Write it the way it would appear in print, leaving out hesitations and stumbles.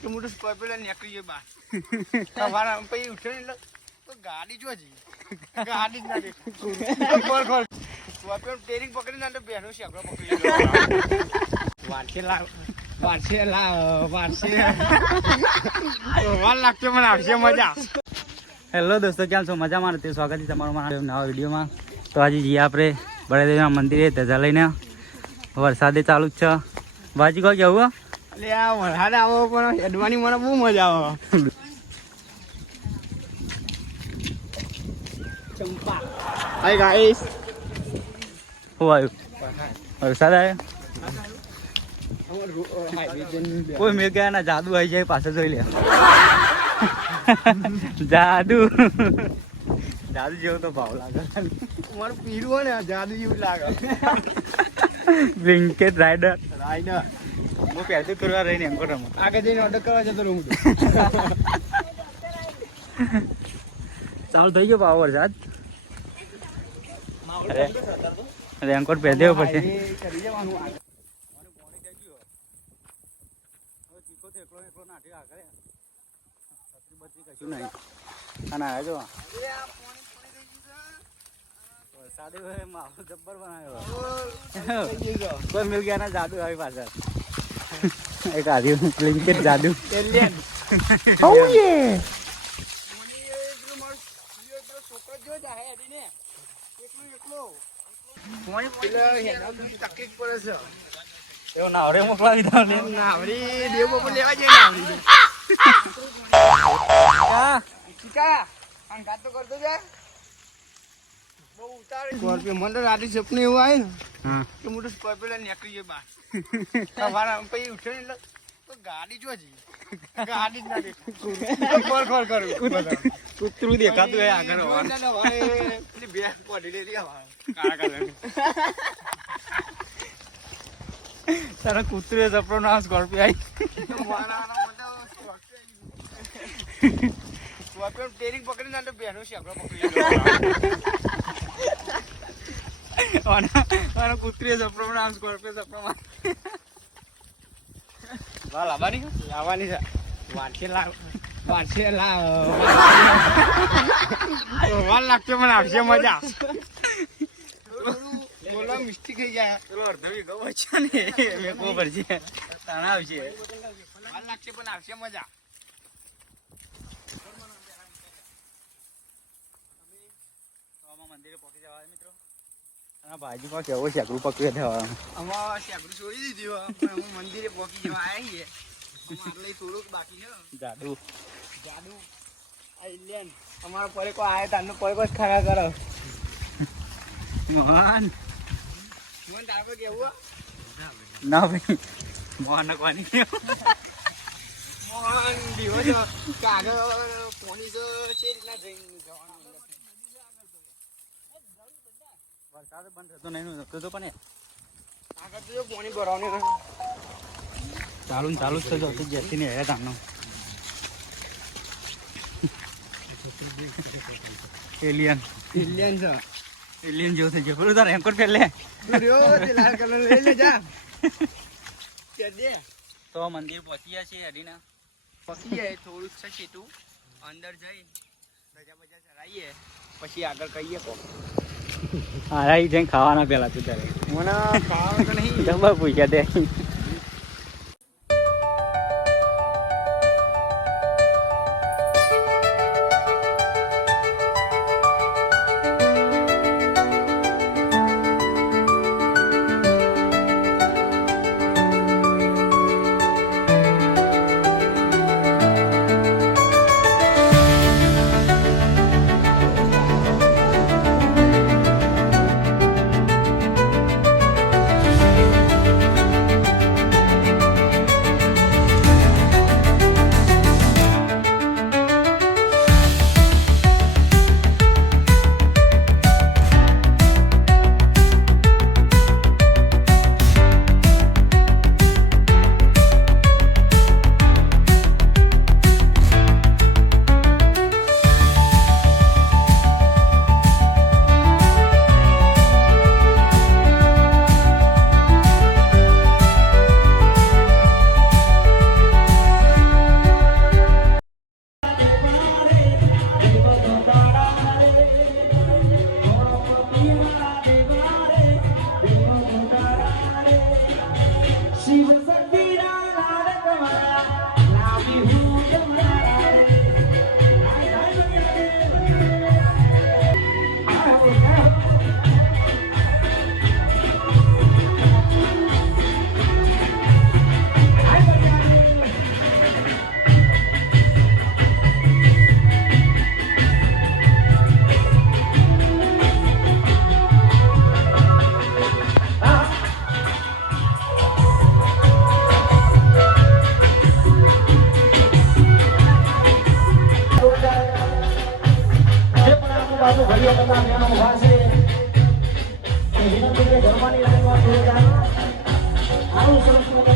કે મોટું સ્કોર્પિયો નીકળી જાય બહાર તમારા પછી ઉઠે એટલે તો ગાડી જો ગાડી જ ના દેખાય સ્કોર્પિયો ટેરિંગ પકડીને તો બેનો શેકડો પકડી વારસે વાર લાગશે મને આવશે મજા. હેલો દોસ્તો, કેમ છો? મજામાં નથી? સ્વાગત છે તમારું મારા નવા વિડીયોમાં. તો આજે જઈએ આપણે બળદેવના મંદિરે ધજા લઈને. વરસાદે ચાલુ જ છે. બાજી કોઈ જવું? એટલે આ વરસાદ આવો પણ હેડવાની મને બહુ મજા આવે. ચંપા હાય ગાઈસ, શું આવ્યું? વરસાદ આવ્યો? કોઈ મેં ગયા ના જાદુ આવી જાય પાછળ જોઈ લે. જાદુ જાદુ જેવો તો ભાવ લાગે. મારું પીરું હોય ને જાદુ જેવું લાગે. બ્લિંકેટ રાઈડર રાઈડર હું પહેરતું કરવા રહીને એમ રમો. આગળ જઈને ઓર્ડર કરવા જતો રહું. ચાલુ થઈ ગયો પાવ વરસાદ. રેનકોટ પહેરી દેવો પડશે. કરી જવાનું કોઈ મિલ ગયા ના જાદુ આવી પાછળ. એક આવ્યું બ્લિંકેટ જાદુ. તકલીફ પડે છે. એવો નાવડે મોકલાવી દો ને. નાવડી દેવ બાપુ લેવા જઈએ. નાવડી તો કરતો જાય બહુ ઉતાર. સ્કોર્પિયો મને રાતે સપનું એવું આવે ને કે મોટું સ્કોર્પિયો નીકળી જાય બહાર તમારા પછી ઉઠે એટલે તો ગાડી જો ગાડી જ ના દેખાય. ખોર કરું કૂતરું દેખાતું હોય આગળ. બે કોડી લેરી કાળા કલર. તારા કૂતરું સપનો ના સ્કોર્પિયો સ્કોર્પિયો ટેરિંગ પકડીને તો બેનો શેકડો પકડી. કૂતરી સપનો નામ સ્કોર્પિયો સપનો લાવવાની લાવવાની છે. વારસે વાર લાગશે મને આવશે મજા. બોલવા મિસ્ટેક થઈ જાય. પેલો અડધો વીઘો બચ્યો ને મેકવો પડશે. તાણા આવશે. વાર લાગશે પણ આવશે મજા. મંદિરે પહોંચી જવા મિત્રો. ભાજી માં કેવો શેકડું પકવી દેવાનું. આમાં શેકડું છોડી દીધું પણ અમે મંદિરે પહોંચી જવા આવ્યા છીએ. એટલે થોડુંક બાકી છે. જાદુ આઈલેન્ડ અમારો પરેકો આવ્યો તારનો પરેકો જ ખરા કરો. મોહન તારો કેવું ના ભાઈ મોહન નકવાની. મોહન દીવો છો કાગળ પોણી છે રીતના જઈને જવાનું. વરસાદ બંધ થતો નહીં તો પણ આગળ તો પોણી ભરવાનું ચાલુ જ થતો જતી ને હેરા તામનો. એલિયન છે. એલિયન જેવું થઈ ગયું. બોલું તારે રેનકોટ પહેર લે. લાલ કલર લઈ લે જા. તો મંદિર પહોંચી ગયા છે હરીના. પહોંચી જાય થોડુંક છે સીટું અંદર જઈ ધજા બજા ચડાવીએ પછી આગળ કહીએ કો. હા જઈને ખાવાના પેલા તું તારે મને ખાવાનું તો નહીં. ડબ્બા પૂછ્યા તે. આવું સરસ